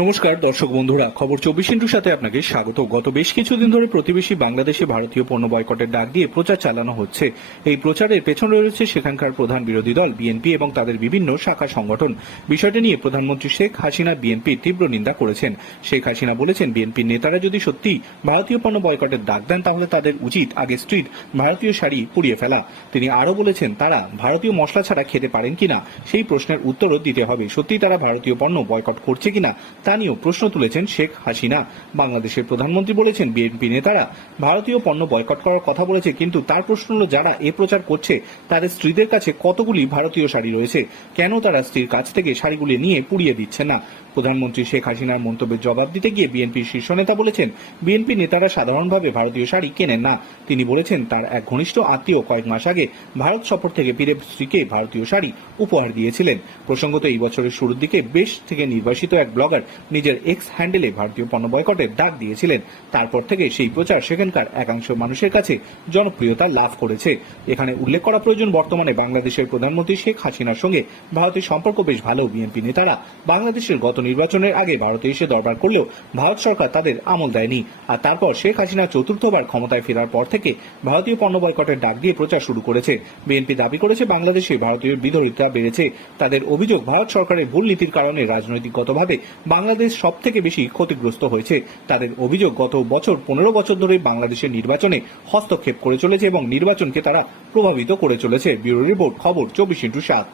নমস্কার, দর্শক বন্ধুরা। খবর চব্বিশ ইন্টুর সাথে আপনাকে স্বাগত। গত বেশ কিছুদিন ধরে প্রতিবেশী বাংলাদেশে ভারতীয় পণ্য বয়কটের ডাক দিয়ে প্রচার চালানো হচ্ছে। এই প্রচারের পেছনে রয়েছে সেখানকার প্রধান বিরোধী দল, বিএনপি এবং তাদের বিভিন্ন শাখা সংগঠন। বিষয়টি নিয়ে প্রধানমন্ত্রী শেখ হাসিনা বিএনপির তীব্র নিন্দা করেছেন। শেখ হাসিনা বলেছেন বিএনপির নেতারা যদি সত্যি ভারতীয় পণ্য বয়কটের ডাক দেন, তাহলে তাদের উচিত আগে স্ট্রিট ভারতীয় শাড়ি পুড়িয়ে ফেলা। তিনি আরও বলেছেন, তারা ভারতীয় মশলা ছাড়া খেতে পারেন কিনা, সেই প্রশ্নের উত্তরও দিতে হবে। সত্যি তারা ভারতীয় পণ্য বয়কট করছে কিনা তা নিয়েও প্রশ্ন তুলেছেন শেখ হাসিনা। বাংলাদেশের প্রধানমন্ত্রী বলেছেন, বিএনপি নেতারা ভারতীয় পণ্য বয়কট করার কথা বলেছে, কিন্তু তার প্রশ্ন হল, যারা এ প্রচার করছে, তাদের স্ত্রীদের কাছে কতগুলি ভারতীয় শাড়ি রয়েছে? কেন তারা স্ত্রীর কাছ থেকে শাড়িগুলি নিয়ে পুড়িয়ে দিচ্ছে না? প্রধানমন্ত্রী শেখ হাসিনার মন্তব্যের জবাব দিতে গিয়ে বিএনপির শীর্ষ নেতা বলেছেন, বিএনপি নেতারা সাধারণভাবে ভারতীয় শাড়ি কেনেন না। তিনি বলেছেন, তার এক ঘনিষ্ঠ আত্মীয় কয়েক মাস আগে ভারত সফর থেকে ফিরে স্ত্রীকে ভারতীয় শাড়ি উপহার দিয়েছিলেন। প্রসঙ্গত, এই বছরের শুরুর দিকে বেশ থেকে নির্বাসিত এক ব্লগার নিজের এক্স হ্যান্ডেলে ভারতীয় পণ্য বয়কটের ডাক দিয়েছিলেন। তারপর থেকে সেই প্রচার সেখানকার একাংশ মানুষের কাছে জনপ্রিয়তা লাভ করেছে। এখানে উল্লেখ করা প্রয়োজন, বর্তমানে বাংলাদেশের প্রধানমন্ত্রী শেখ হাসিনার সঙ্গে ভারতের সম্পর্ক বেশ ভালো। বিএনপি নেতারা বাংলাদেশের গত নির্বাচনের আগে ভারতে এসে দরবার করলেও ভারত সরকার তাদের আমল দেয়নি। আর তারপর শেখ হাসিনা চতুর্থবার ক্ষমতায় ফেরার পর থেকে ভারতীয় পণ্য বয়কটের ডাক দিয়ে প্রচার শুরু করেছে। বিএনপি দাবি করেছে, বাংলাদেশে ভারতীয় বিধরিতা বেড়েছে। তাদের অভিযোগ, ভারত সরকারের ভুল নীতির কারণে রাজনৈতিকগতভাবে বাংলাদেশ সব থেকে বেশি ক্ষতিগ্রস্ত হয়েছে। তাদের অভিযোগ, গত বছর পনেরো বছর ধরে বাংলাদেশের নির্বাচনে হস্তক্ষেপ করে চলেছে এবং নির্বাচনকে তারা প্রভাবিত করে চলেছে। ব্যুরো রিপোর্ট, খবর, চব্বিশ ইন্টু সাত।